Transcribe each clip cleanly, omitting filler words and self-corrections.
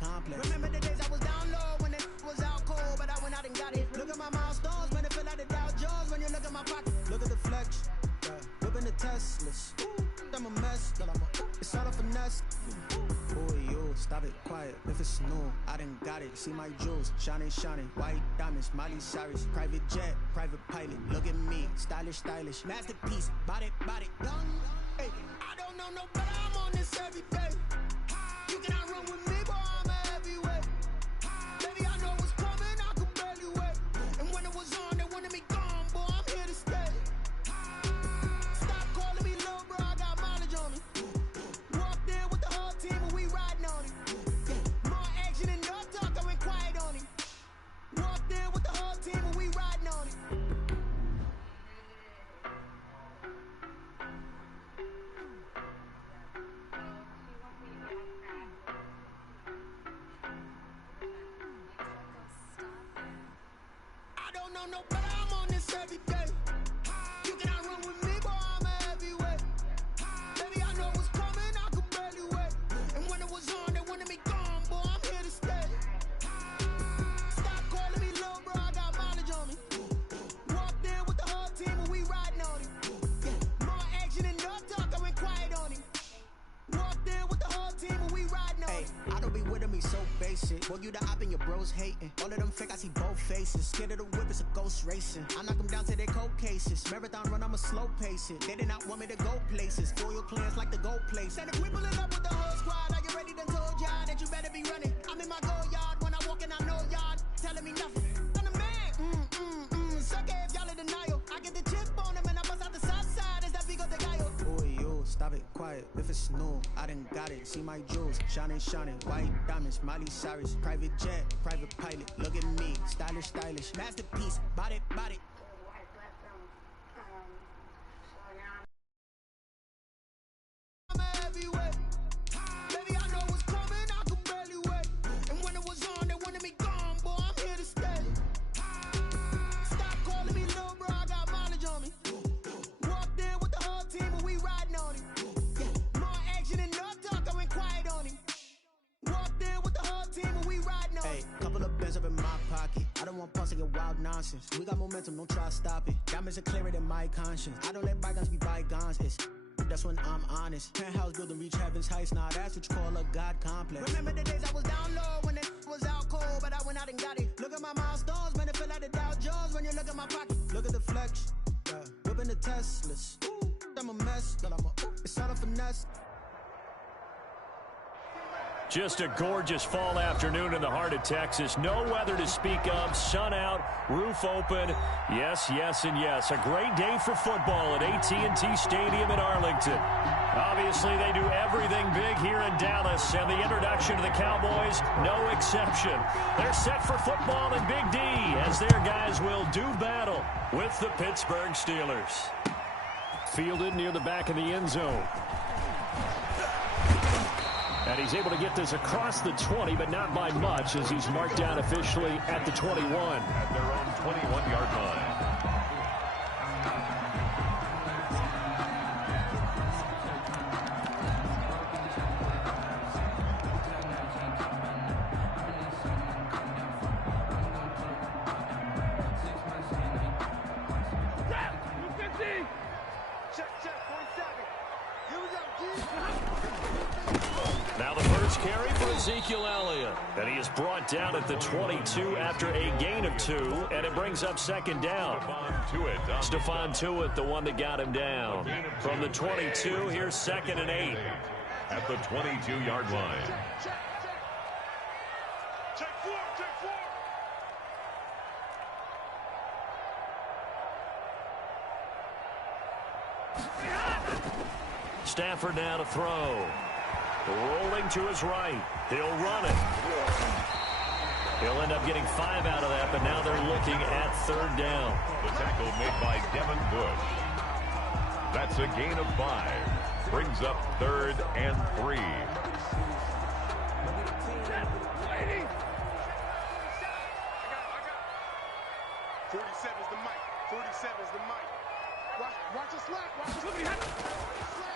complex. Remember the days I was down low when it was out cold, but I went out and got it. Look at my milestones, man, it feel like the Dow Jones when you look at my pocket. Look at the flex, yeah. Whipping the Teslas. I'm a mess, girl, it's all a finesse. Boy, you stop it quiet. If it's new, I done got it. See my jewels, shining, shining. White diamonds, Miley Cyrus. Private jet, private pilot. Look at me, stylish, stylish. Masterpiece, body, young. Hey, I don't know no better. I'm on this every day. You cannot run with me, boy. I'm a heavyweight. Baby, I know what's coming. I could barely wait. And when it was on, they wanted me gone, boy. I'm here to stay. Stop calling me little bro. I got mileage on me. Walked in with the whole team and we riding on it. More action and no talk. I went quiet on it. Walked in with the whole team and we riding on it. No better, I'm on this every day. You cannot run with me, boy, I'm a heavyweight. Baby, I know what's coming, I could barely wait. And when it was on, they wanted me gone, boy, I'm here to stay. Stop calling me little bro, I got mileage on me. Walked in with the whole team and we riding on it. More action and no talk, I went quiet on it. Walked in with the whole team and we riding on it. I don't be with me so basic. Boy, you the op and your bros hating. All of them fake, I see both faces. Scared of the whip, it's a ghost racing. I knock them down to their cold cases. Marathon run, I'ma slow pace it. They did not want me to go places. Loyal clans like the gold place. And if we pulling up with the whole squad, are you ready? Done told y'all that you better be running. I'm in my go yard. When I walk in, I know y'all telling me nothing. I'm the man. Suck it if y'all in denial. I get the chip on them and I bust out the south side. Is that Vigo de Gallo? Boy, you stop it quiet. If it's new, I done got it. See my jewels, shining, shining. White diamonds, Miley Cyrus. Private jet, private pilot. Look at me, stylish, stylish. Masterpiece, body. I'm a heavyweight. Baby, I know what's coming, I could barely wait. And when it was on, they wanted me gone, boy, I'm here to stay. Stop calling me little bro, I got mileage on me. Walked in with the whole team and we riding on it. More action and no talk, I went quiet on it. Walked in with the whole team and we riding on it. Hey, couple of bands up in my pocket. I don't want pussy and wild nonsense. We got momentum, don't try to stop it. Diamonds are clearer than my conscience. I don't let bygones be bygones. That's when I'm honest. Penthouse building, reach heaven's heights. Nah, that's what you call a God complex. Remember the days I was down low when it was out cold, but I went out and got it. Look at my milestones, man, it feel like the Dow Jones when you look at my pocket. Look at the flex, yeah. Whipping the Teslas. I'm a mess, girl, it's all a finesse. Just a gorgeous fall afternoon in the heart of Texas. No weather to speak of. Sun out, roof open. Yes, yes, and yes. A great day for football at AT&T Stadium in Arlington. Obviously, they do everything big here in Dallas, and the introduction to the Cowboys, no exception. They're set for football in Big D as their guys will do battle with the Pittsburgh Steelers. Fielded near the back of the end zone. And he's able to get this across the 20, but not by much, as he's marked down officially at the 21. At their own 21-yard line. Now the first carry for Ezekiel Elliott. And he is brought down at the 22 after a gain of 2, and it brings up second down. Stephon Tuitt, the one that got him down. From the 22, here's 2nd and 8. At the 22-yard line. Stafford now to throw. Rolling to his right. He'll run it. He'll end up getting 5 out of that, but now they're looking at 3rd down. The tackle made by Devin Bush. That's a gain of 5. Brings up 3rd and 3.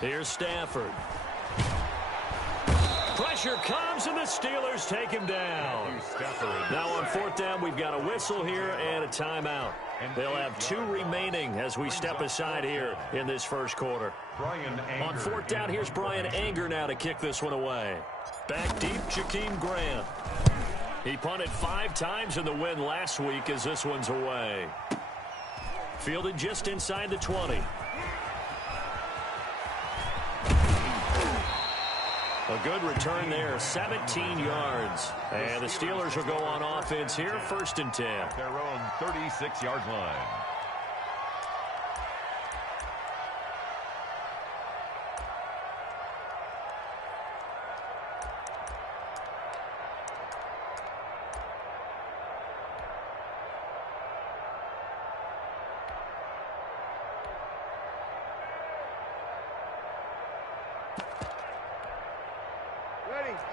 Here's Stafford. pressure comes, and the Steelers take him down. Now on fourth down, we've got a whistle here and a timeout. They'll have 2 remaining as we step aside here in this first quarter. On fourth down, here's Brian Anger now to kick this one away. Back deep, Jakeem Grant. He punted 5 times in the win last week as this one's away. Fielded just inside the 20. A good return there, 17 yards. And the Steelers will go on offense here, 1st and 10. Their own 36-yard line.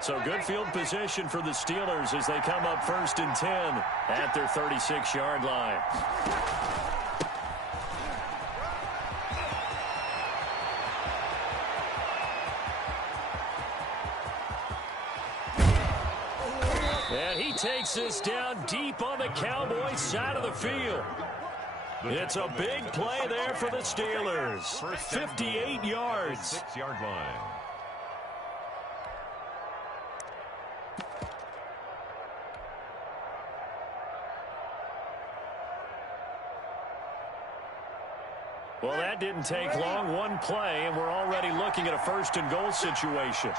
So good field position for the Steelers as they come up 1st and 10 at their 36-yard line. And he takes this down deep on the Cowboys side of the field. It's a big play there for the Steelers. 58 yards. 6-yard line. Well, that didn't take long. One play, and we're already looking at a 1st and goal situation.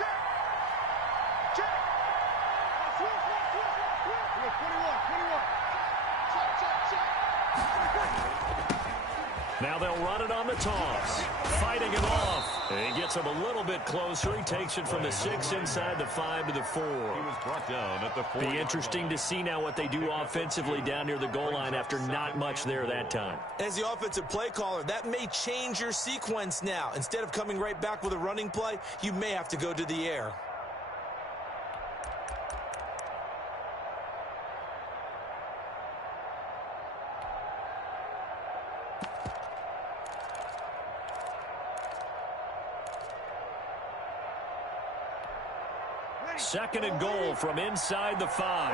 Now they'll run it on the toss. Fighting him off. And he gets him a little bit closer. He takes it from the 6 inside the 5 to the 4. He was brought down at the 4. Be interesting to see now what they do offensively down near the goal line after not much there that time. As the offensive play caller, that may change your sequence now. Instead of coming right back with a running play, you may have to go to the air. Second and goal from inside the 5.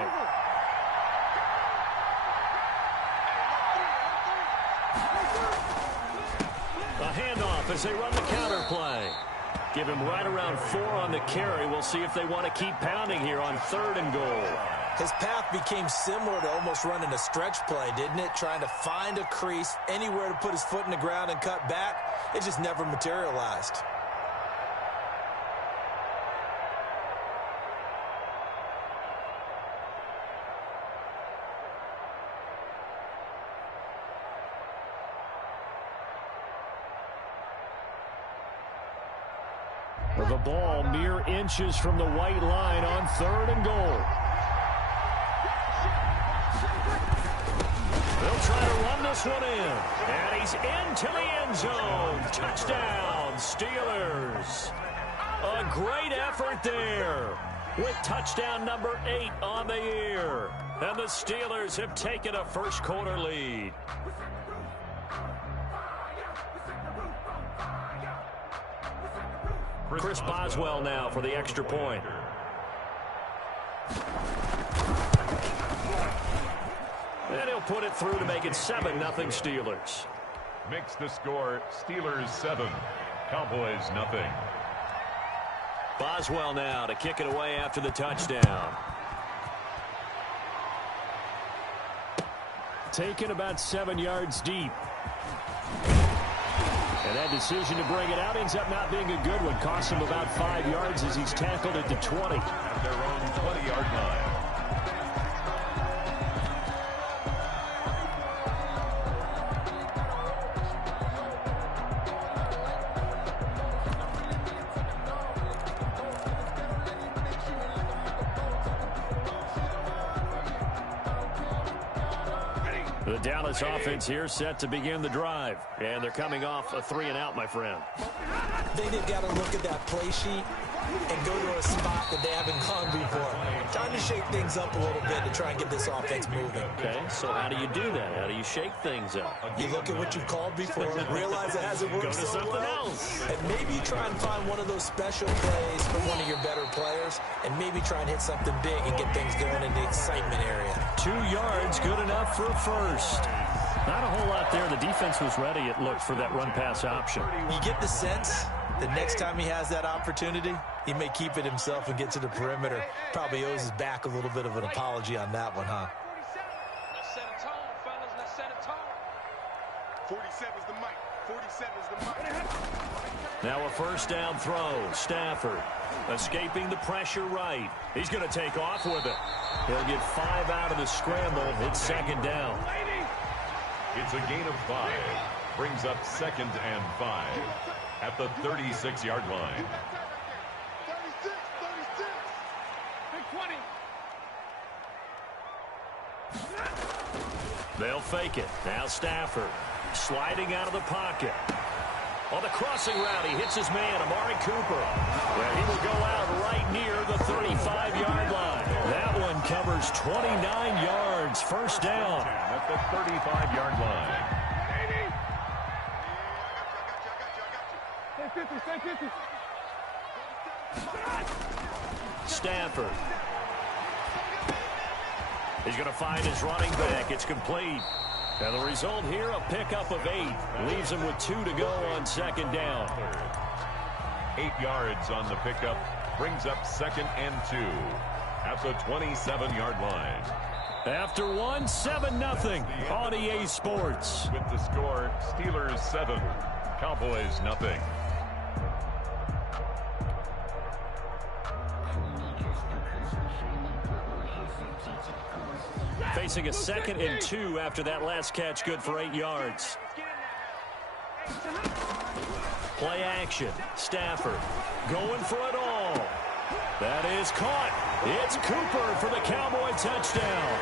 A handoff as they run the counter play. Give him right around 4 on the carry. We'll see if they want to keep pounding here on 3rd and goal. His path became similar to almost running a stretch play, didn't it? Trying to find a crease, anywhere to put his foot in the ground and cut back. It just never materialized. The ball mere inches from the white line on 3rd and goal. They'll try to run this one in. And he's into the end zone. Touchdown, Steelers. A great effort there with touchdown number 8 on the year. And the Steelers have taken a first quarter lead. Chris Boswell now for the extra point. And he'll put it through to make it 7-0 Steelers. Makes the score Steelers 7, Cowboys nothing. Boswell now to kick it away after the touchdown. Taken about 7 yards deep. And that decision to bring it out ends up not being a good one. Costs him about 5 yards as he's tackled at the 20. At their own 20-yard line. The Dallas offense here set to begin the drive. And they're coming off a 3-and-out, my friend. I think they've got to look at that play sheet and go to a spot that they haven't gone before. Time to shake things up a little bit to try and get this offense moving. Okay, so how do you do that? How do you shake things up? You look at what you've called before, realize it hasn't worked Go to so something well, else. and maybe try and find one of those special plays for one of your better players, and maybe try and hit something big and get things going in the excitement area. 2 yards, good enough for first. Not a whole lot there. The defense was ready, it looked, for that run-pass option. You get the sense that next time he has that opportunity, he may keep it himself and get to the perimeter. Probably owes his back a little bit of an apology on that one, huh? Let's set a tone, fellas. Let's set a tone. 47's the mic. 47's the mic. Now a first down throw. Stafford escaping the pressure right. He's going to take off with it. He'll get 5 out of the scramble. It's second down. It's a gain of 5. Brings up 2nd and 5 at the 36-yard line. 36. Big 20. They'll fake it. Now Stafford sliding out of the pocket. On the crossing route, he hits his man, Amari Cooper. Well, he will go out right near the 35-yard line. That one covers 29 yards. First down. At the 35-yard line. Stafford. He's going to find his running back. It's complete. And the result here, a pickup of 8. Leaves him with 2 to go on second down. 8 yards on the pickup. Brings up 2nd and 2 at the 27-yard line. After one, 7-0 on EA Sports. With the score, Steelers 7, Cowboys 0. Facing a 2nd and 2 after that last catch, good for 8 yards. Play action. Stafford going for it all. That is caught. It's Cooper for the Cowboy touchdown.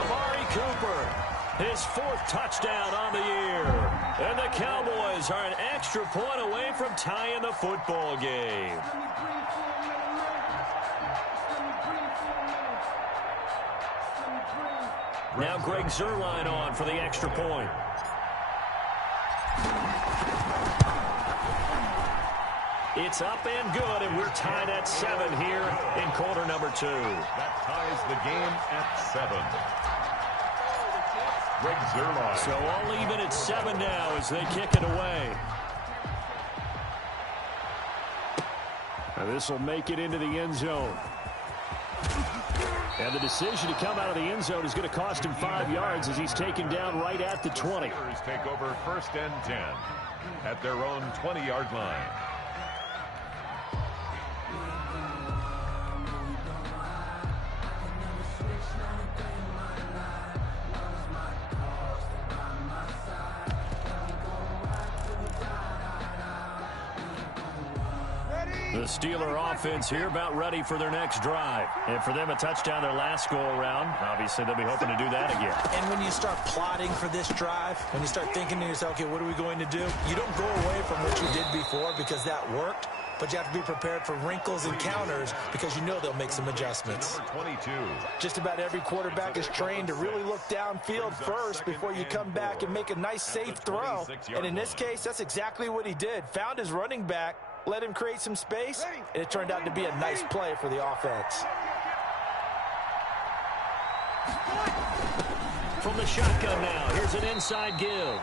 Amari Cooper, his 4th touchdown on the year. And the Cowboys are an extra point away from tying the football game. Now Greg Zuerlein on for the extra point. It's up and good, and we're tied at 7 here in quarter number 2. That ties the game at 7. Greg Zuerlein. So all even at 7 now as they kick it away. And this will make it into the end zone. And the decision to come out of the end zone is going to cost him 5 yards as he's taken down right at the 20. Steelers take over 1st and 10 at their own 20-yard line. The Steeler offense here about ready for their next drive. And for them, a touchdown their last go-around. Obviously, they'll be hoping to do that again. And when you start plotting for this drive, when you start thinking to yourself, okay, what are we going to do? You don't go away from what you did before because that worked, but you have to be prepared for wrinkles and counters because you know they'll make some adjustments. Number 22. Just about every quarterback is trained to really look downfield first before you come back and make a nice, safe throw. And in this case, that's exactly what he did. Found his running back, let him create some space, and it turned out to be a nice play for the offense. From the shotgun now, here's an inside give.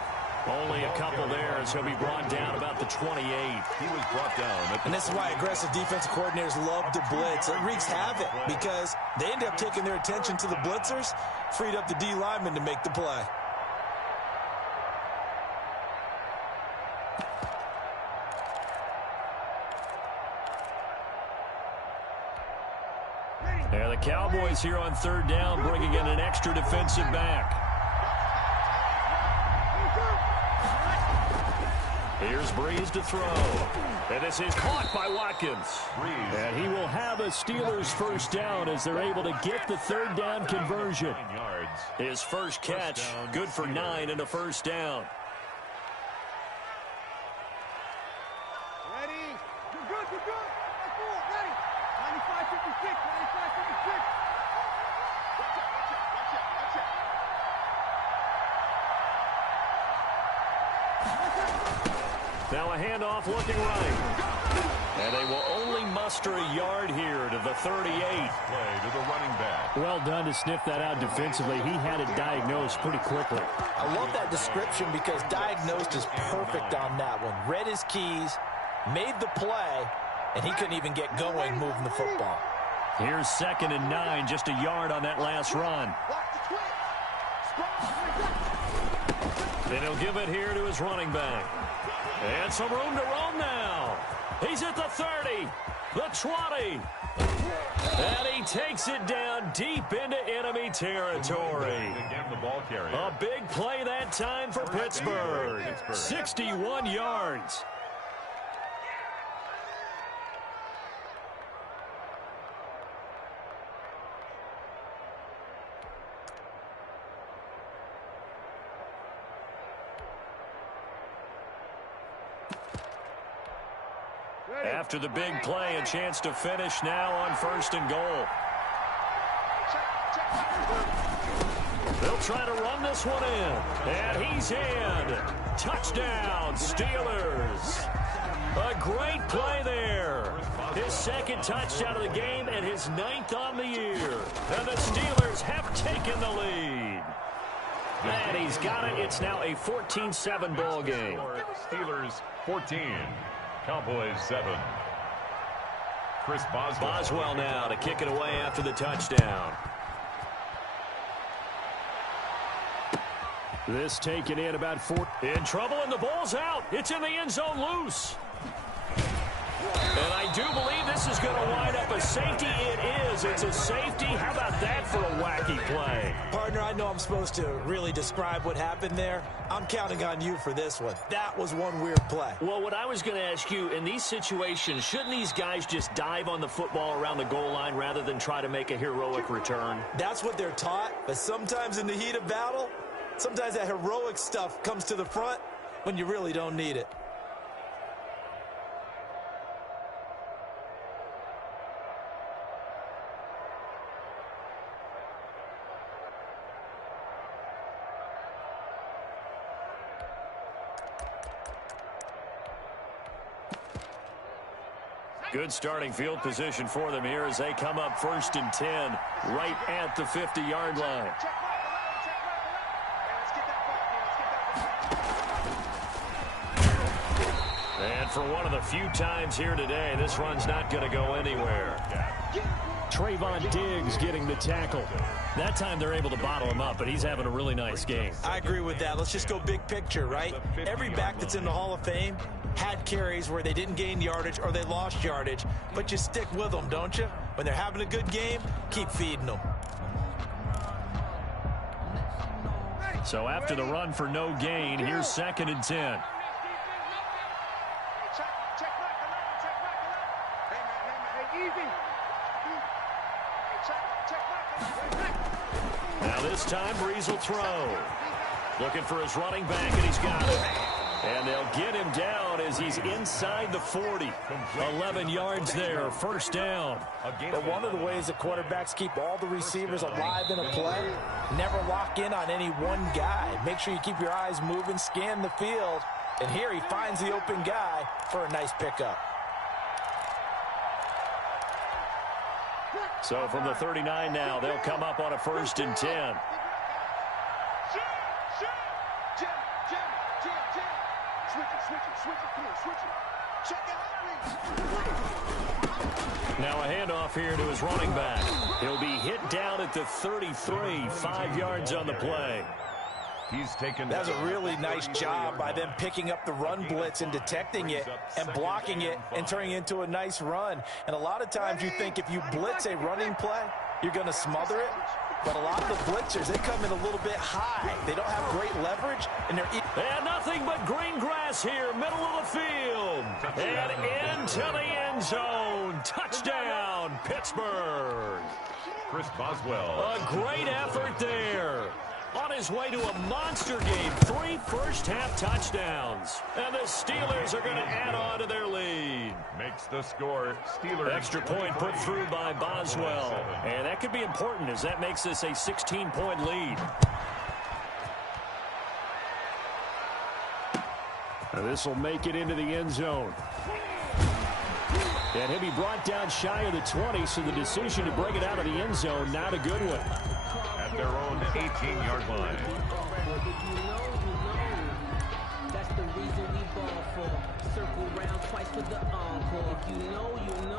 Only a couple there as he'll be brought down about the 28. He was brought down. And this is why aggressive defensive coordinators love to blitz. It wreaks havoc because they end up taking their attention to the blitzers, freed up the D lineman to make the play. Yeah, the Cowboys here on 3rd down, bringing in an extra defensive back. Here's Breeze to throw. And this is caught by Watkins. Breeze. And he will have a Steelers first down as they're able to get the 3rd down conversion. 9 yards. His first catch, good for 9 and a first down. Ready? You're good. Now a handoff looking right. And they will only muster a yard here to the 38. Play to the running back. Well done to sniff that out defensively. He had it diagnosed pretty quickly. I love that description because diagnosed is perfect on that one. Read his keys, made the play, and he couldn't even get going moving the football. Here's 2nd and 9, just a yard on that last run. Then he'll give it here to his running back. And some room to roam now. He's at the 30, the 20. And he takes it down deep into enemy territory. Again, the ball carrier. A big play that time for Pittsburgh. 61 yards. After the big play, a chance to finish now on 1st and goal. They'll try to run this one in. And he's in. Touchdown, Steelers. A great play there. His 2nd touchdown of the game and his 9th on the year. And the Steelers have taken the lead. And he's got it. It's now a 14-7 ball game. Steelers 14. Cowboys 7. Chris Boswell. Boswell now to kick it away after the touchdown. This taken in about 4. In trouble, and the ball's out. It's in the end zone loose. And I do believe this is going to wind up a safety. It is. It's a safety. How about that for a wacky play? Partner, I know I'm supposed to really describe what happened there. I'm counting on you for this one. That was one weird play. Well, what I was going to ask you, in these situations, shouldn't these guys just dive on the football around the goal line rather than try to make a heroic return? That's what they're taught, but sometimes in the heat of battle, sometimes that heroic stuff comes to the front when you really don't need it. Good starting field position for them here as they come up 1st and 10 right at the 50-yard line. And for one of the few times here today, this run's not going to go anywhere. Trayvon Diggs getting the tackle. That time they're able to bottle him up, but he's having a really nice game. I agree with that. Let's just go big picture, right? Every back that's in the Hall of Fame had carries where they didn't gain yardage or they lost yardage, but you stick with them, don't you? When they're having a good game, keep feeding them. So after the run for no gain, here's 2nd and 10. Now this time, Breeze will throw. Looking for his running back, and he's got it. And they'll get him down as he's inside the 40. 11 yards there, 1st down. But one of the ways that quarterbacks keep all the receivers alive in a play, never lock in on any one guy. Make sure you keep your eyes moving, scan the field. And here he finds the open guy for a nice pickup. So from the 39 now, they'll come up on a 1st and 10. Now a handoff here to his running back. He'll be hit down at the 33, 5 yards on the play. He's taken. That's a really nice job by them picking up the run blitz and detecting it and blocking it and turning it into a nice run. And a lot of times you think if you blitz a running play, you're going to smother it. But a lot of the blitzers, they come in a little bit high. They don't have great leverage, and they're... And nothing but green grass here, middle of the field. And into the end zone. Touchdown, Pittsburgh. Chris Boswell. A great effort there. On his way to a monster game, 3 first-half touchdowns. And the Steelers are going to add on to their lead. Makes the score. Steelers. Extra point put through by Boswell. And that could be important as that makes this a 16-point lead. This will make it into the end zone. And he'll be brought down shy of the 20, so the decision to bring it out of the end zone, not a good one. At their own 18-yard line. That's the reason we ball for. Circle round twice for the encore. If you know, you know.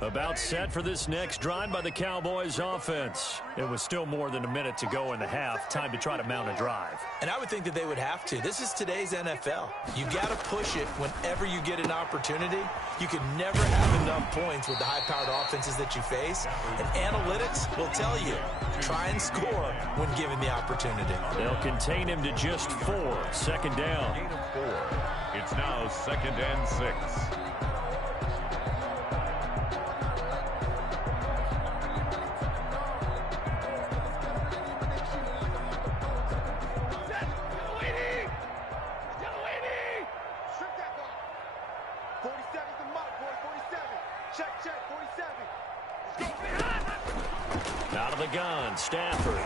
About set for this next drive by the Cowboys offense. It was still more than a minute to go in the half. Time to try to mount a drive. And I would think that they would have to. This is today's NFL. You got to push it whenever you get an opportunity. You can never have enough points with the high-powered offenses that you face. And analytics will tell you, try and score when given the opportunity. They'll contain him to just 4. Second down. Gain of 4. It's now 2nd and 6. Out of the gun, Stafford.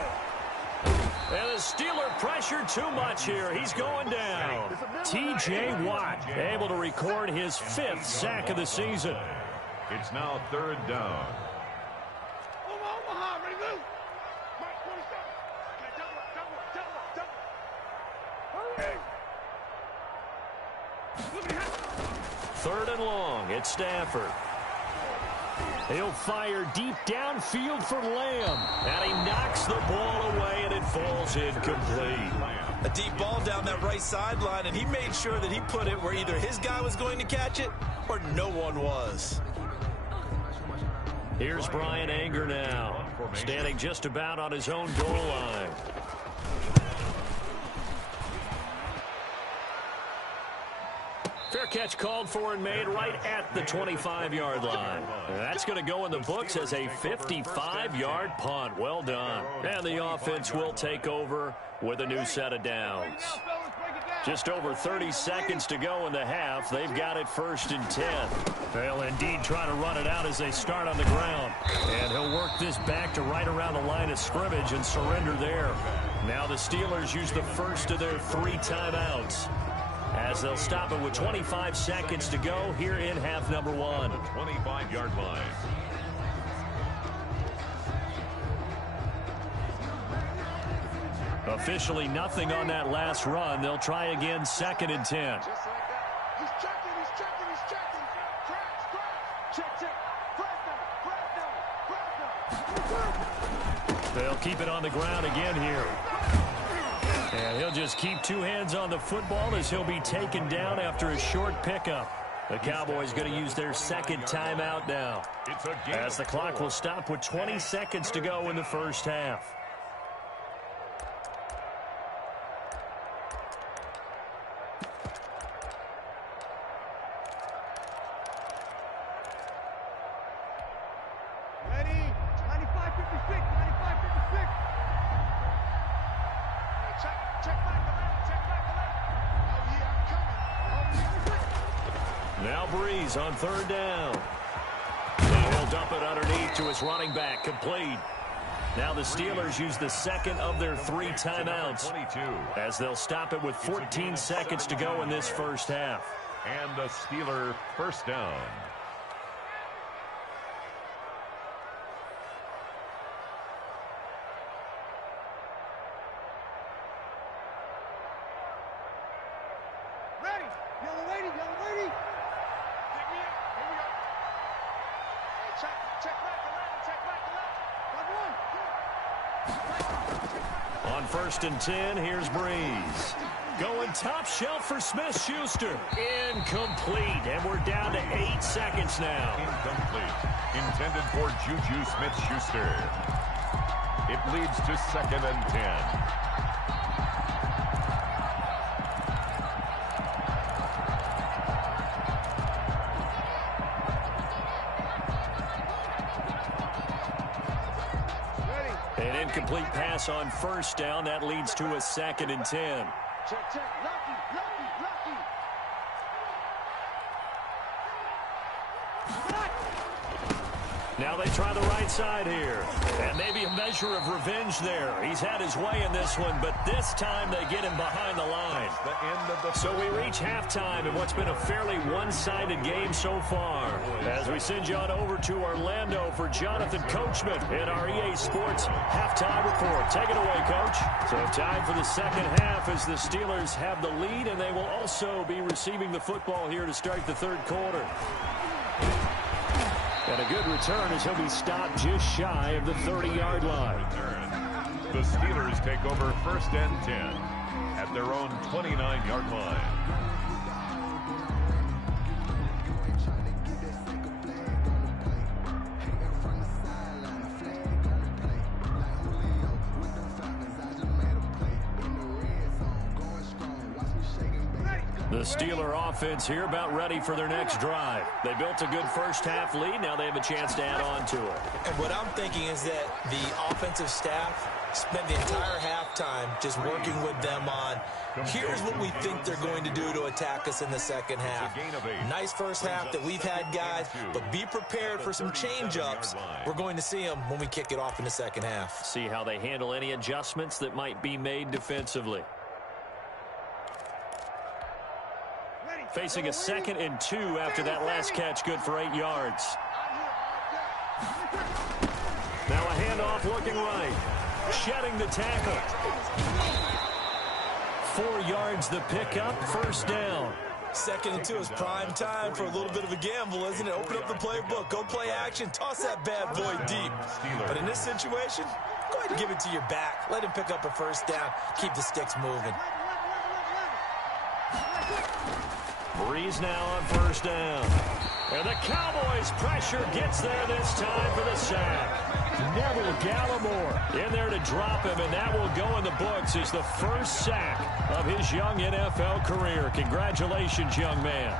And the Steeler pressure too much here. He's going down. T.J. Watt able to record his 5th sack of the season. It's now 3rd down. Omaha, ready, move. Mike 3rd and long. It's Stafford. He'll fire deep downfield for Lamb. And he knocks the ball away, and it falls incomplete. A deep ball down that right sideline, and he made sure that he put it where either his guy was going to catch it or no one was. Here's Brian Anger now, standing just about on his own goal line. Fair catch called for and made right at the 25-yard line. That's going to go in the books as a 55-yard punt. Well done. And the offense will take over with a new set of downs. Just over 30 seconds to go in the half. They've got it 1st and 10. They'll indeed try to run it out as they start on the ground. And he'll work this back to right around the line of scrimmage and surrender there. Now the Steelers use the first of their 3 timeouts, as they'll stop it with 25 seconds to go here in half number 1. 25-yard line. Officially nothing on that last run. They'll try again 2nd and 10. Just like that. He's checking, he's checking, he's checking. Check, check. Press down. They'll keep it on the ground again here. And he'll just keep 2 hands on the football as he'll be taken down after a short pickup. The Cowboys going to use their 2nd timeout now, as the clock will stop with 20 seconds to go in the first half. Ready? 95-56, 95-56. Check back the left, check back the left. Oh, yeah, I'm coming. Oh, yeah. Now Breeze on 3rd down. And he'll dump it underneath to his running back, complete. Now the Steelers use the 2nd of their 3 timeouts, 22. as they'll stop it with 14 seconds to go in this first half. And a Steeler 1st down. Ready? Yellow lady, yellow lady. Pick me up. Here we go. Hey, check back the left, check back the left. 1-1. On 1st and 10, here's Breeze. Going top shelf for Smith-Schuster. Incomplete, and we're down to 8 seconds now. Incomplete. Intended for Juju Smith-Schuster. It leads to 2nd and 10. An incomplete pass on 1st down. That leads to a 2nd and 10. Check, check. Lucky, lucky, lucky. Now they try the right side here. And maybe a measure of revenge there. He's had his way in this one, but this time they get him behind the line. So we reach halftime in what's been a fairly one-sided game so far. As we send you on over to Orlando for Jonathan Coachman in our EA Sports Halftime Report. Take it away, Coach. So time for the second half as the Steelers have the lead, and they will also be receiving the football here to start the third quarter. And a good return as he'll be stopped just shy of the 30-yard line. The Steelers take over 1st and 10 at their own 29-yard line. The Steeler offense here about ready for their next drive. They built a good first half lead. Now they have a chance to add on to it. And what I'm thinking is that the offensive staff spent the entire halftime just working with them on, here's what we think they're going to do to attack us in the second half. Nice first half that we've had, guys, but be prepared for some change-ups. We're going to see them when we kick it off in the second half. See how they handle any adjustments that might be made defensively. Facing a 2nd and 2 after that last catch, good for 8 yards. Now a handoff looking right. Shedding the tackle. 4 yards the pickup, first down. 2nd and 2 is prime time for a little bit of a gamble, isn't it? Open up the playbook, go play action, toss that bad boy deep. But in this situation, go ahead and give it to your back. Let him pick up a first down, keep the sticks moving. Breeze now on first down. And the Cowboys pressure gets there this time for the sack. Neville Gallimore in there to drop him, and that will go in the books as the first sack of his young NFL career. Congratulations, young man.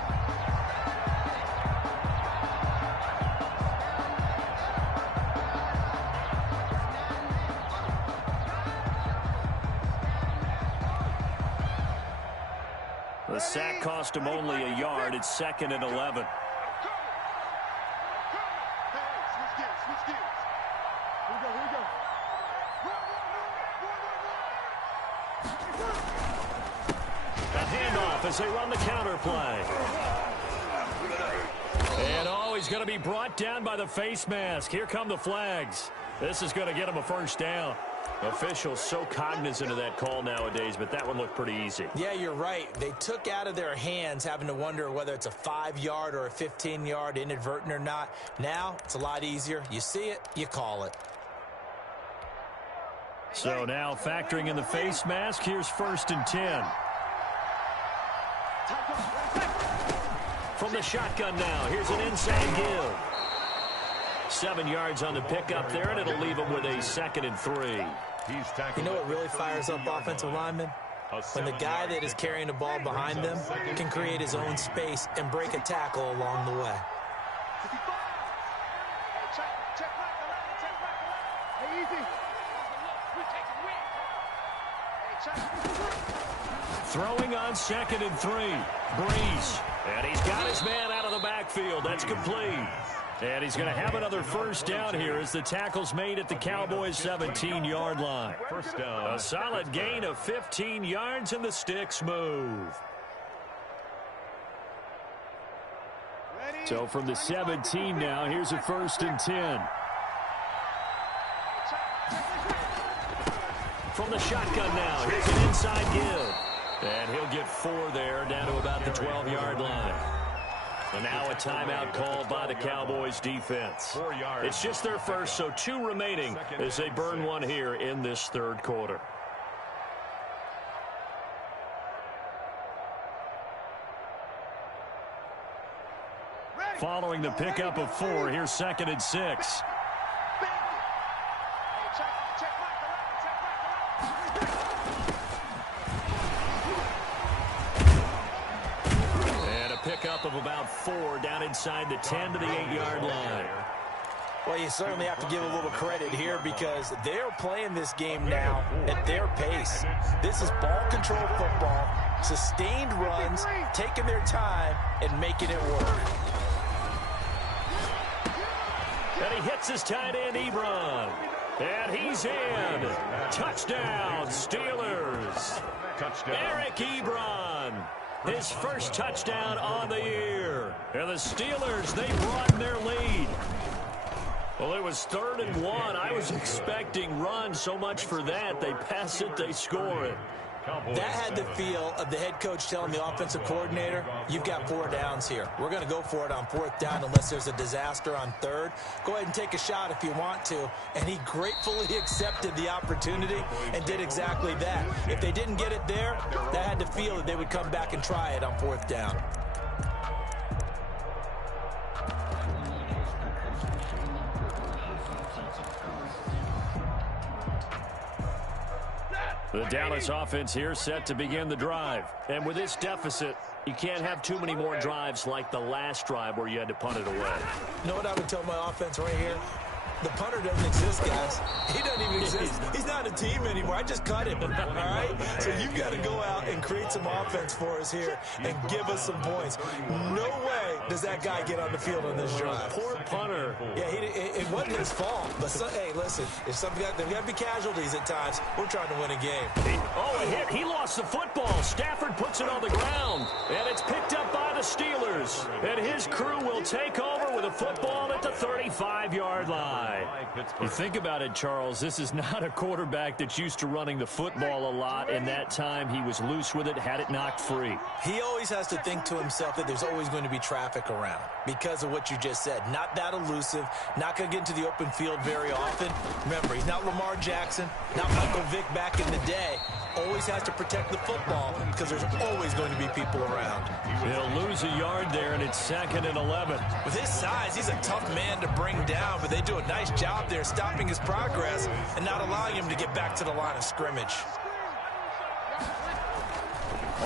The sack cost him only a yard. It's 2nd and 11. A handoff as they run the counter play. And he's going to be brought down by the face mask. Here come the flags. This is going to get him a first down. Officials so cognizant of that call nowadays, but that one looked pretty easy. Yeah, you're right. They took out of their hands having to wonder whether it's a 5-yard or a 15-yard inadvertent or not. Now, it's a lot easier. You see it, you call it. So now factoring in the face mask, here's 1st and 10. From the shotgun now, here's an inside give. 7 yards on the pickup there, and it'll leave him with a 2nd and 3. You know what really fires up offensive linemen? When the guy that is carrying the ball behind them can create his own space and break a tackle along the way. Throwing on 2nd and 3. Breeze. And he's got his man out of the backfield. That's complete. And he's going to have another first down here as the tackle's made at the Cowboys' 17-yard line. First down. A solid gain of 15 yards, and the sticks move. So from the 17 now, here's a 1st and 10. From the shotgun now, here's an inside give. And he'll get 4 there, down to about the 12-yard line. And now a timeout called by the Cowboys defense. It's just their first, so 2 remaining as they burn one here in this third quarter. Following the pickup of 4, here's 2nd and 6. Pickup of about 4 down inside the 10 to the 8-yard line. Well, you certainly have to give a little credit here because they're playing this game now at their pace. This is ball control football, sustained runs, taking their time and making it work. And he hits his tight end, Ebron. And he's in. Touchdown, Steelers. Touchdown. Eric Ebron. His first touchdown on the year. And the Steelers, they broaden their lead. Well, it was 3rd and 1. I was expecting run so much for that. They pass it, they score it. That had the feel of the head coach telling the offensive coordinator, you've got 4 downs here. We're going to go for it on 4th down unless there's a disaster on 3rd. Go ahead and take a shot if you want to. And he gratefully accepted the opportunity and did exactly that. If they didn't get it there, that had the feel that they would come back and try it on 4th down. The Dallas offense here set to begin the drive. And with this deficit, you can't have too many more drives like the last drive where you had to punt it away. You know what I would tell my offense right here? The punter doesn't exist, guys. He doesn't even exist. He's not a team anymore. I just cut him, all right? So you've got to go out and create some offense for us here and give us some points. No way does that guy get on the field on this drive. Poor punter. Yeah, it wasn't his fault. But, hey, listen, if there's got to be casualties at times. We're trying to win a game. A hit. He lost the football. Stafford puts it on the ground. And it's picked up by the Steelers. And his crew will take over with a football at the 35-yard line. You think about it, Charles, this is not a quarterback that's used to running the football a lot, and that time he was loose with it, had it knocked free. He always has to think to himself that there's always going to be traffic around because of what you just said. Not that elusive, not going to get into the open field very often. Remember, he's not Lamar Jackson, not Michael Vick back in the day. Always has to protect the football because there's always going to be people around. He'll lose a yard there, and it's 2nd and 11. With his size, he's a tough man to bring down, but they do a nice job there stopping his progress and not allowing him to get back to the line of scrimmage.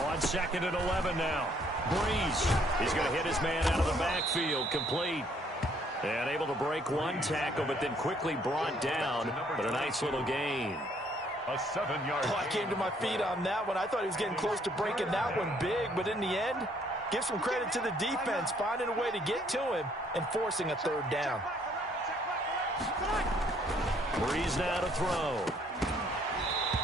On 2nd and 11 now. Breeze. He's going to hit his man out of the backfield. Complete. And able to break one tackle, but then quickly brought down. But a nice little gain. A 7-yard. I came to my feet on that one. I thought he was getting close to breaking that one big, but in the end, give some credit to the defense, finding a way to get to him and forcing a 3rd down. Breeze now to throw.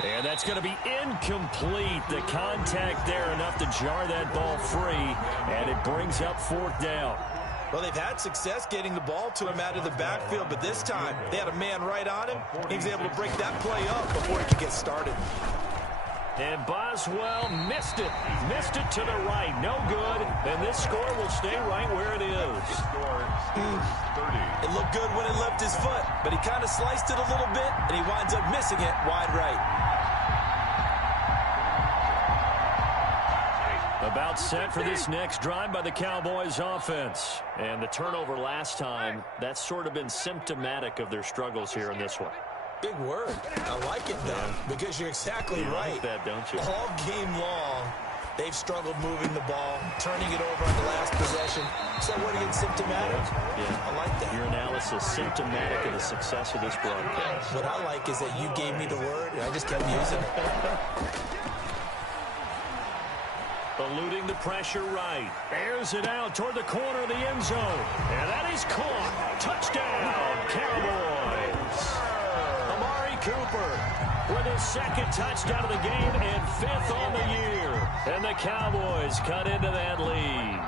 And that's going to be incomplete. The contact there enough to jar that ball free, and it brings up 4th down. Well, they've had success getting the ball to him out of the backfield, but this time they had a man right on him. He was able to break that play up before he could get started. And Boswell missed it. Missed it to the right. No good. And this score will stay right where it is. It looked good when it left his foot, but he kind of sliced it a little bit, and he winds up missing it wide right. About set for this next drive by the Cowboys offense. And the turnover last time, that's sort of been symptomatic of their struggles here in this one. Big word. I like it, though, because you're exactly right. Like that, don't you? All game long, they've struggled moving the ball, turning it over on the last possession. So what again, symptomatic? Yeah. I like that. Your analysis symptomatic of the success of this broadcast. What I like is that you gave me the word, and I just kept using it. Eluding the pressure right. Airs it out toward the corner of the end zone. And that is caught. Touchdown, Cowboys. Amari Cooper with his 2nd touchdown of the game and 5th on the year. And the Cowboys cut into that lead.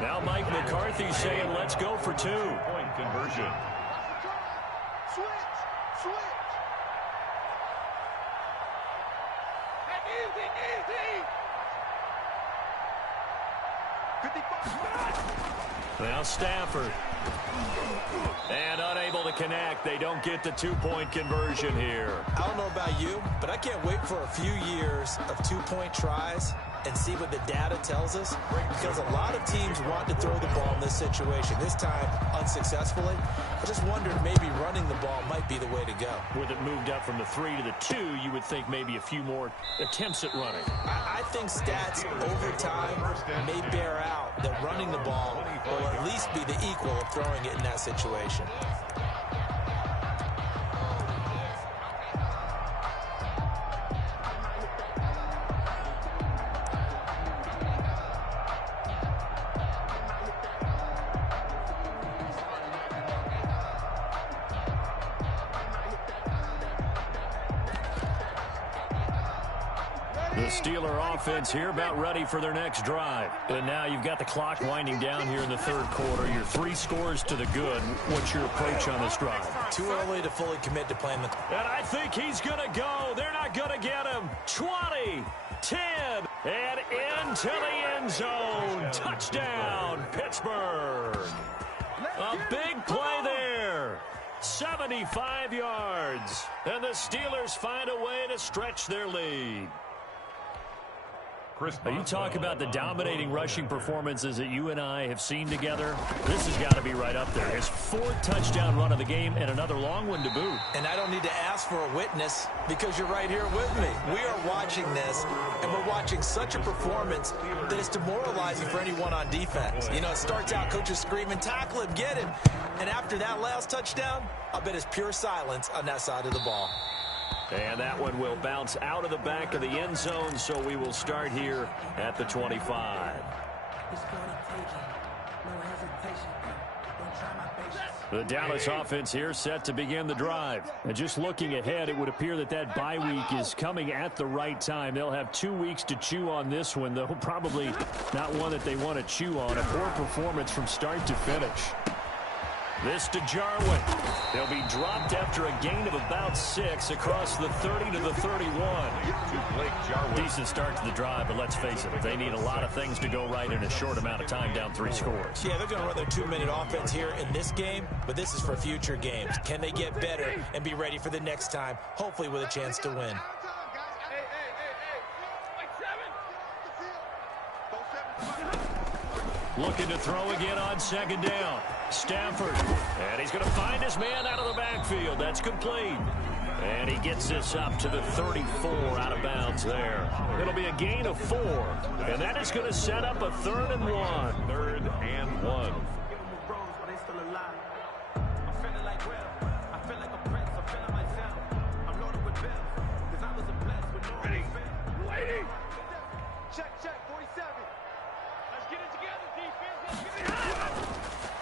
Now Mike McCarthy saying, let's go for 2. Point conversion. Switch. Easy. 55. Now Stafford. And unable to connect. They don't get the 2-point conversion here. I don't know about you, but I can't wait for a few years of 2-point tries and see what the data tells us, because a lot of teams want to throw the ball in this situation. This time, unsuccessfully. I just wondered maybe running the ball might be the way to go. With it moved up from the 3 to the 2, you would think maybe a few more attempts at running. I think stats over time may bear out that running the ball will at least be the equal of throwing it in that situation. The Steeler offense here about ready for their next drive. And now you've got the clock winding down here in the third quarter. You're 3 scores to the good. What's your approach on this drive? Too early to fully commit to playing the... And I think he's going to go. They're not going to get him. 20, 10, and into the end zone. Touchdown, Pittsburgh. A big play there. 75 yards. And the Steelers find a way to stretch their lead. You talk about the dominating rushing performances that you and I have seen together. This has got to be right up there. His 4th touchdown run of the game and another long one to boot. And I don't need to ask for a witness because you're right here with me. We are watching this, and we're watching such a performance that it's demoralizing for anyone on defense. You know, it starts out coaches screaming, tackle him, get him. And after that last touchdown, I bet it's pure silence on that side of the ball. And that one will bounce out of the back of the end zone, so we will start here at the 25. The Dallas offense here set to begin the drive. And just looking ahead, it would appear that that bye week is coming at the right time. They'll have 2 weeks to chew on this one, though probably not one that they want to chew on. A poor performance from start to finish. This to Jarwin. They'll be dropped after a gain of about 6 across the 30 to the 31. Decent start to the drive, but let's face it, they need a lot of things to go right in a short amount of time, down 3 scores. Yeah, they're going to run their 2-minute offense here in this game, but this is for future games. Can they get better and be ready for the next time, hopefully with a chance to win? Looking to throw again on 2nd down. Stafford. And he's going to find his man out of the backfield. That's complete. And he gets this up to the 34 out of bounds there. It'll be a gain of 4. And that is going to set up a 3rd and 1. 3rd and 1.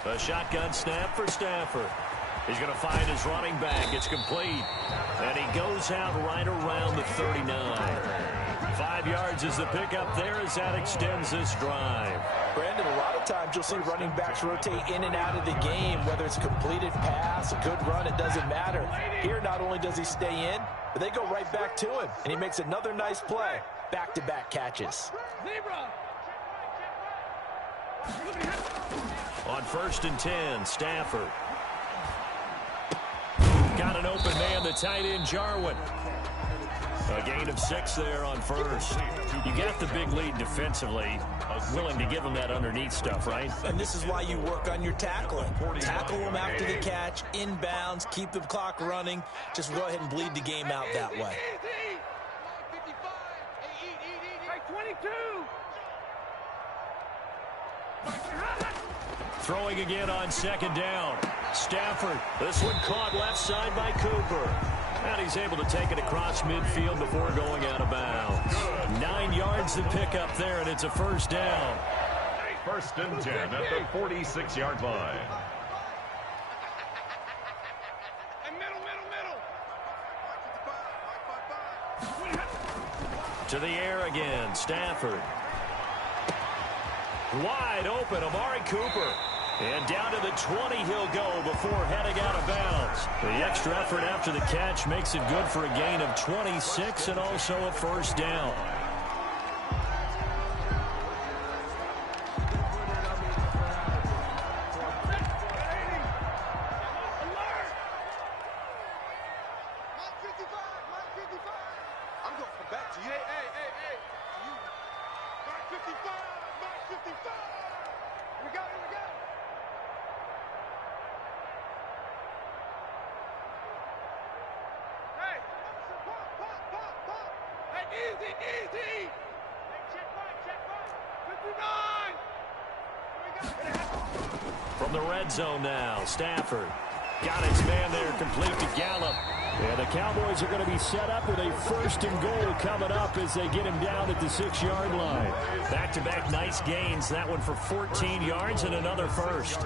A shotgun snap for Stafford. He's going to find his running back. It's complete. And he goes out right around the 39. 5 yards is the pickup there as that extends this drive. Brandon, a lot of times you'll see running backs rotate in and out of the game, whether it's a completed pass, a good run, it doesn't matter. Here, not only does he stay in, but they go right back to him, and he makes another nice play. Back-to-back catches. On 1st and 10, Stafford. Got an open man, the tight end, Jarwin. A gain of 6 there on 1st. You got the big lead defensively. Willing to give him that underneath stuff, right? And this is why you work on your tackling. Tackle them after the catch, inbounds, keep the clock running. Just go ahead and bleed the game out that way. 22. Throwing again on 2nd down. Stafford. This one caught left side by Cooper. And he's able to take it across midfield before going out of bounds. 9 yards to pick up there, and it's a 1st down. 1st and 10 at the 46-yard line. To the air again, Stafford. Wide open, Amari Cooper. And down to the 20 he'll go before heading out of bounds. The extra effort after the catch makes it good for a gain of 26 and also a 1st down. Easy. From the red zone now, Stafford got his man there, complete to Gallup. And the Cowboys are going to be set up with a 1st and goal coming up as they get him down at the 6-yard line. Back-to-back nice gains. That one for 14 yards and another 1st.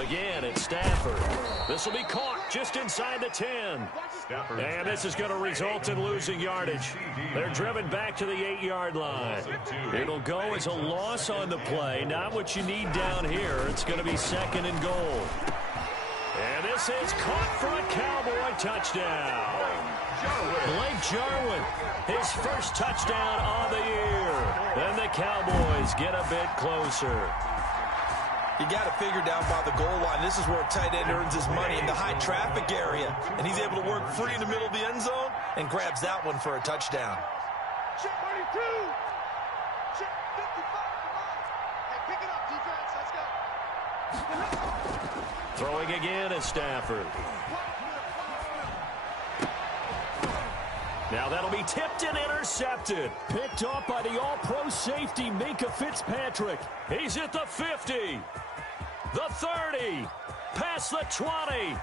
Again, it's Stafford. This will be caught just inside the 10. And this is going to result in losing yardage. They're driven back to the 8-yard line. It'll go as a loss on the play. Not what you need down here. It's going to be 2nd and goal. And this is caught for a Cowboy touchdown. Blake Jarwin, his first touchdown on the year. And the Cowboys get a bit closer. You got to figure down by the goal line. This is where a tight end earns his money, in the high traffic area. And he's able to work free in the middle of the end zone and grabs that one for a touchdown. Check 32. Check 55. Hey, pick it up, defense. Let's go. Throwing again is Stafford. Now that'll be tipped and intercepted. Picked off by the all-pro safety, Minkah Fitzpatrick. He's at the 50, the 30, past the 20,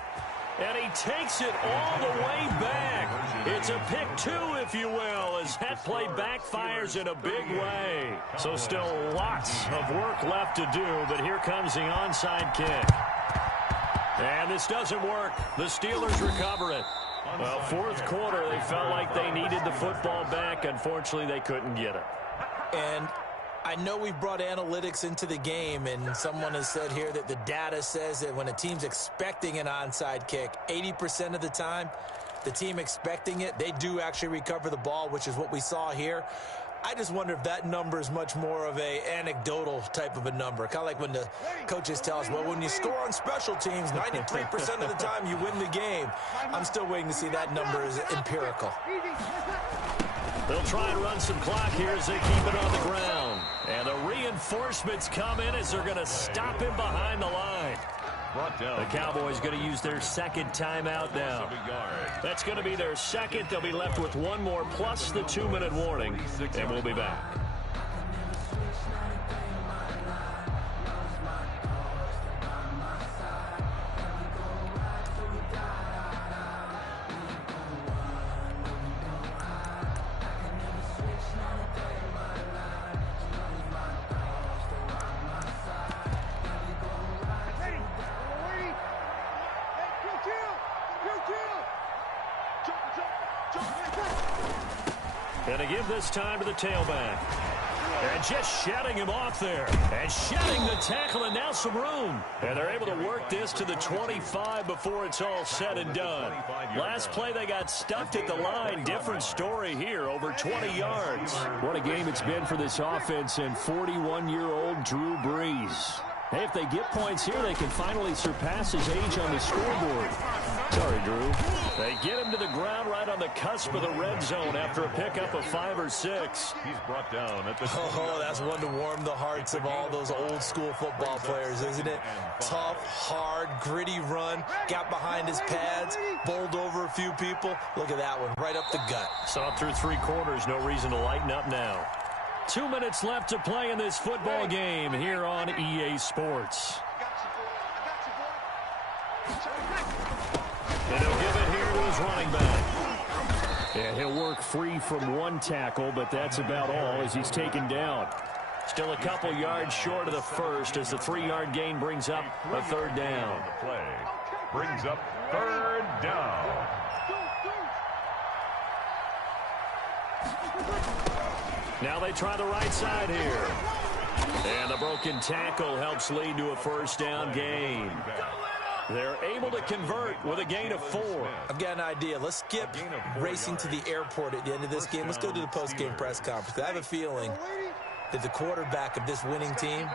and he takes it all the way back. It's a pick 2, if you will, as that play backfires in a big way. So still lots of work left to do, but here comes the onside kick. And this doesn't work. The Steelers recover it. Well, fourth quarter, they felt like they needed the football back. Unfortunately, they couldn't get it. And I know we've brought analytics into the game, and someone has said here that the data says that when a team's expecting an onside kick, 80% of the time, the team expecting it, they do actually recover the ball, which is what we saw here. I just wonder if that number is much more of a anecdotal type of a number. Kind of like when the coaches tell us, well, when you score on special teams, 93% of the time you win the game. I'm still waiting to see that number is empirical. They'll try and run some clock here as they keep it on the ground. And the reinforcements come in as they're going to stop him behind the line. The Cowboys going to use their second timeout now. That's going to be their second. They'll be left with one more plus the 2-minute warning, and we'll be back. And to give this time to the tailback. And just shutting him off there. And shutting the tackle, and now some room. And they're able to work this to the 25 before it's all said and done. Last play, they got stuffed at the line. Different story here, over 20 yards. What a game it's been for this offense and 41-year-old Drew Brees. Hey, if they get points here, they can finally surpass his age on the scoreboard. Sorry, Drew. They get him to the ground right on the cusp of the red zone after a pickup of 5 or 6. He's brought down at the... Oh, that's one to warm the hearts of all those old-school football players, isn't it? Tough, hard, gritty run. Got behind his pads, bowled over a few people. Look at that one, right up the gut. Saw through 3 quarters, no reason to lighten up now. 2 minutes left to play in this football game here on EA Sports. And he'll give it here to his running back. And he'll work free from one tackle, but that's about all as he's taken down. Still a couple yards short of the first as the 3-yard gain brings up a 3rd down. The play brings up 3rd down. Now they try the right side here. And the broken tackle helps lead to a 1st down gain. They're able to convert with a gain of 4. I've got an idea. Let's skip racing to the airport at the end of this game. Let's go to the post-game press conference. I have a feeling that the quarterback of this winning team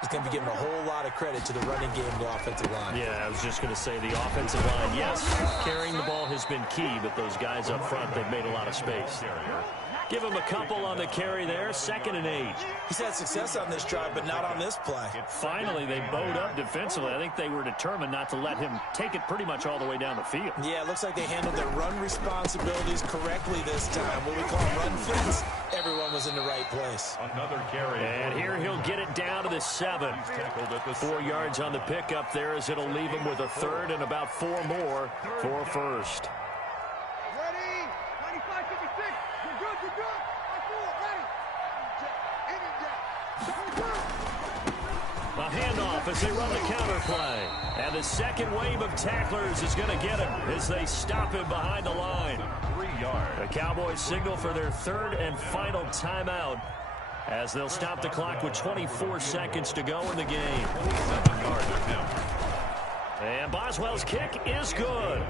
is going to be given a whole lot of credit to the running game and the offensive line. Yeah, I was just going to say the offensive line, yes, carrying the ball has been key, but those guys up front, they've made a lot of space. Give him a couple on the carry there, 2nd and 8. He's had success on this drive, but not on this play. Finally, they bowed up defensively. I think they were determined not to let him take it pretty much all the way down the field. Yeah, it looks like they handled their run responsibilities correctly this time. What we call run fits, everyone was in the right place. Another carry. And here he'll get it down to the 7. 4 yards on the pickup there as it'll leave him with a 3rd and about 4 more for a 1st. Ready? 95, 56. You're good, you're good. Ready? A handoff off as they run the counter play. And the second wave of tacklers is going to get him as they stop him behind the line. 3 yards. The Cowboys signal for their third and final timeout as they'll stop the clock with 24 seconds to go in the game. 7-yard attempt. And Boswell's kick is good.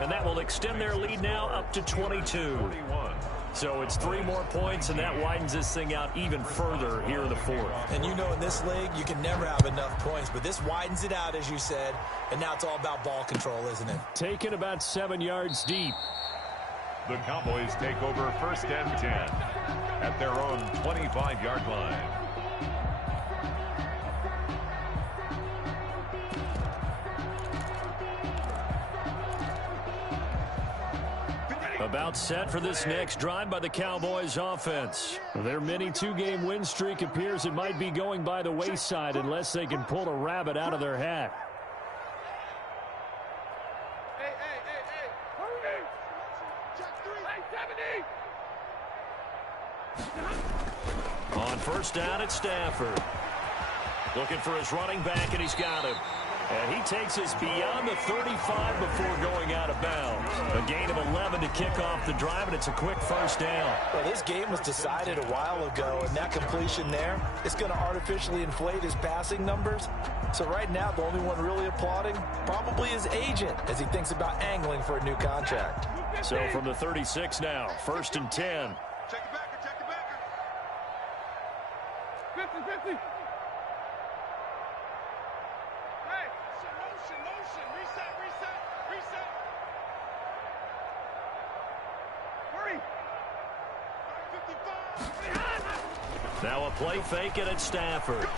And that will extend their lead now up to 22. 41. So it's 3 more points, and that widens this thing out even further here in the fourth. And you know in this league, you can never have enough points, but this widens it out, as you said, and now it's all about ball control, isn't it? Taken about 7 yards deep. The Cowboys take over 1st and 10 at their own 25-yard line. About set for this next drive by the Cowboys offense. Their mini 2-game win streak appears it might be going by the wayside unless they can pull a rabbit out of their hat. On 1st down, it's Stafford. Looking for his running back, and he's got him. And he takes us beyond the 35 before going out of bounds. A gain of 11 to kick off the drive, and it's a quick 1st down. Well, this game was decided a while ago, and that completion there is going to artificially inflate his passing numbers. So right now, the only one really applauding probably his agent as he thinks about angling for a new contract. So from the 36 now, 1st and 10. Check the backer, check the backer. 50-50. Hey, motion, reset. Hurry. 55. Now a play fake, and it's Stafford.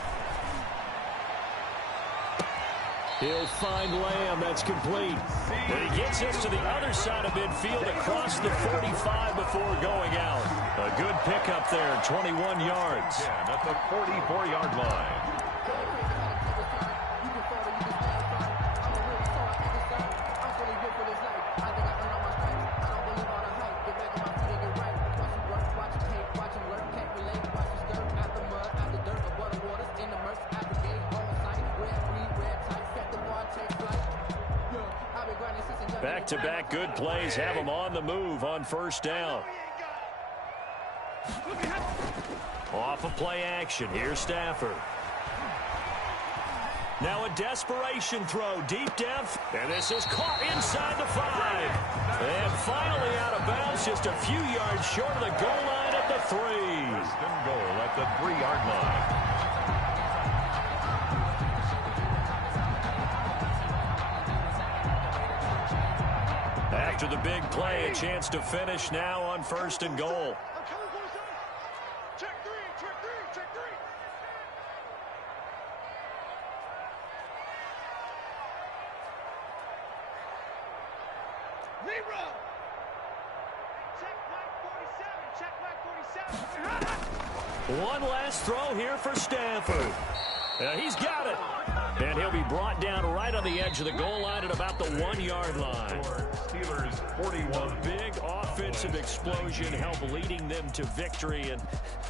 He'll find Lamb. That's complete. But he gets us to the other side of midfield across the 45 before going out. A good pickup there, 21 yards. Yeah, at the 44-yard line. Back-to-back good plays have them on the move on 1st down. Off of play action. Here's Stafford. Now a desperation throw deep down. And this is caught inside the 5. And finally out of bounds, just a few yards short of the goal line at the 3. 1st and goal at the 3-yard line. After the big play, a chance to finish now on 1st and goal. Check three. Zero. Check black 47. One last throw here for Stafford. He's got it. And he'll be brought down right on the edge of the goal line at about the 1-yard line. Steelers 41. A big offensive explosion helped leading them to victory. And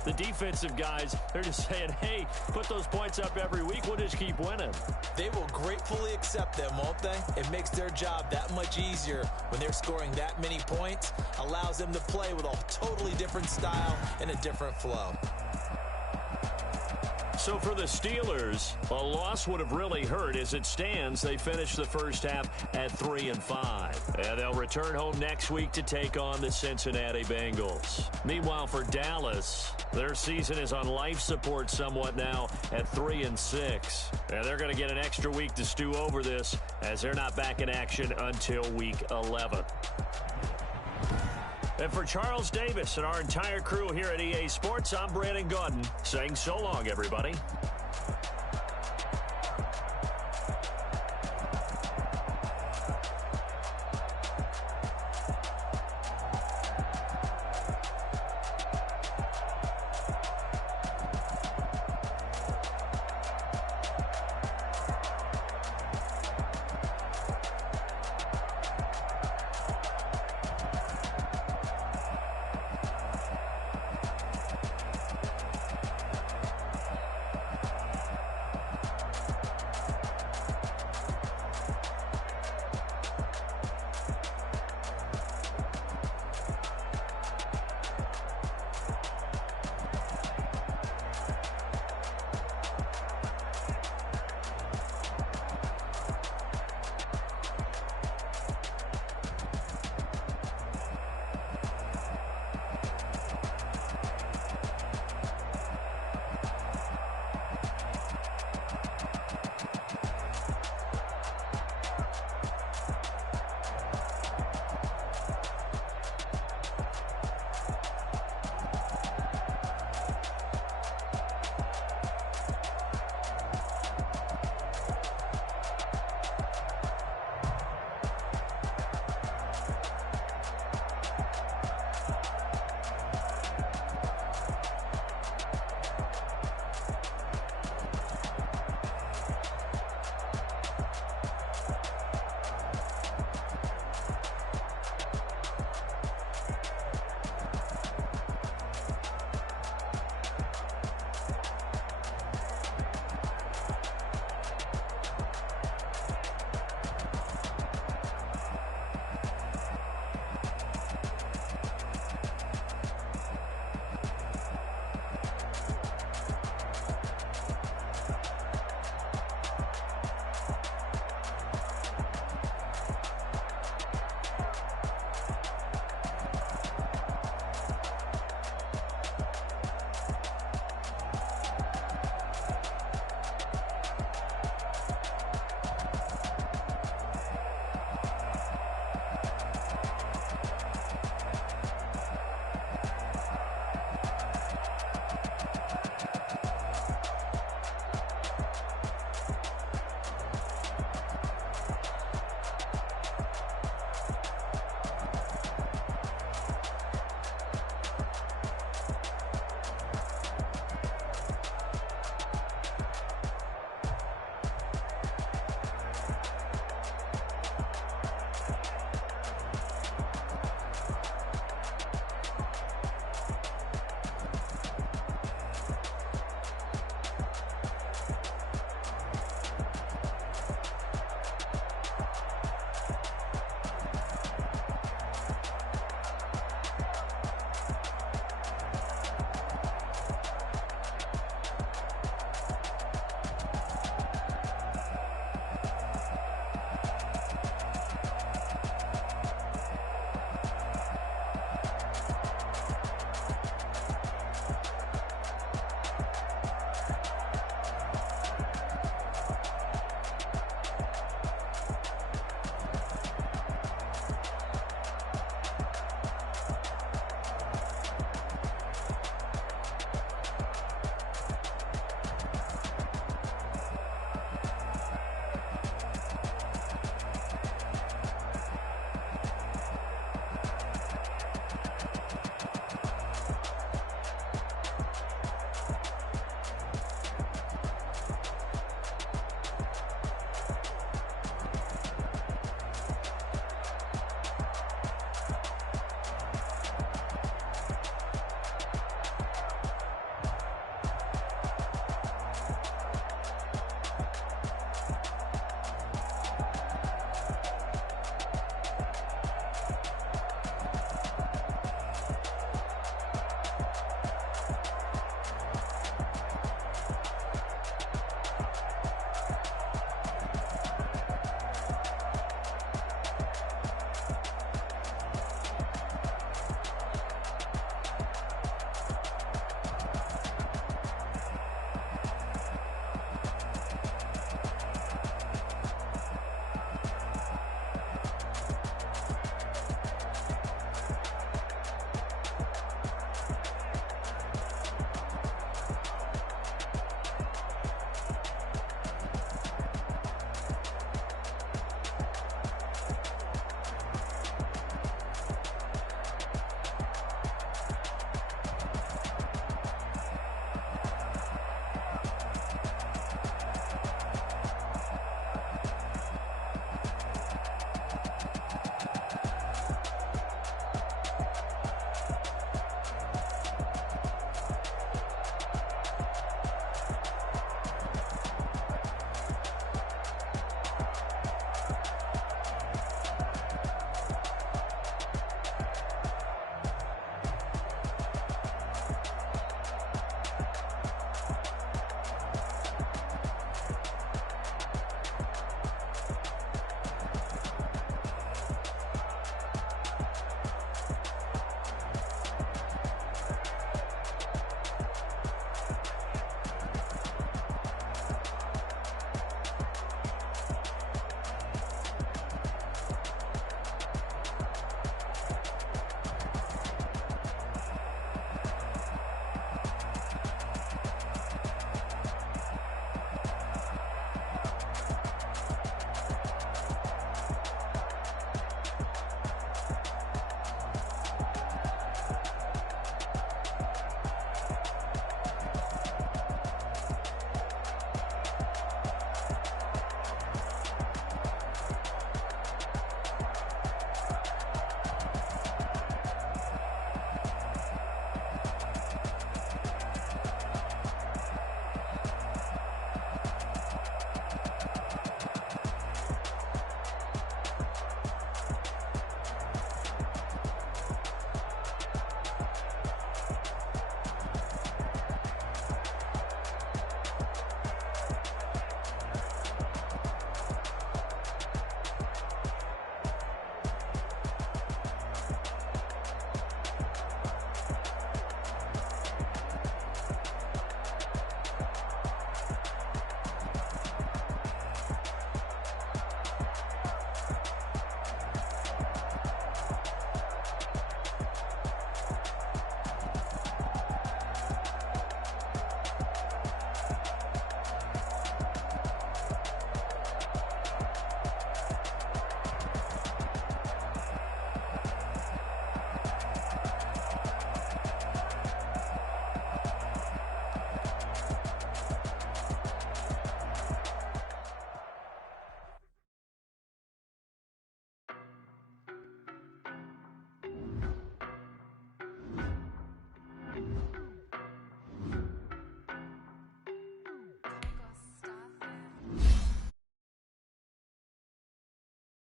the defensive guys, they're just saying, hey, put those points up every week. We'll just keep winning. They will gratefully accept them, won't they? It makes their job that much easier when they're scoring that many points. Allows them to play with a totally different style and a different flow. So for the Steelers, a loss would have really hurt. As it stands, they finished the 1st half at 3-5. And they'll return home next week to take on the Cincinnati Bengals. Meanwhile, for Dallas, their season is on life support somewhat now at 3-6. And they're going to get an extra week to stew over this as they're not back in action until week 11. And for Charles Davis and our entire crew here at EA Sports, I'm Brandon Gaudin saying so long, everybody.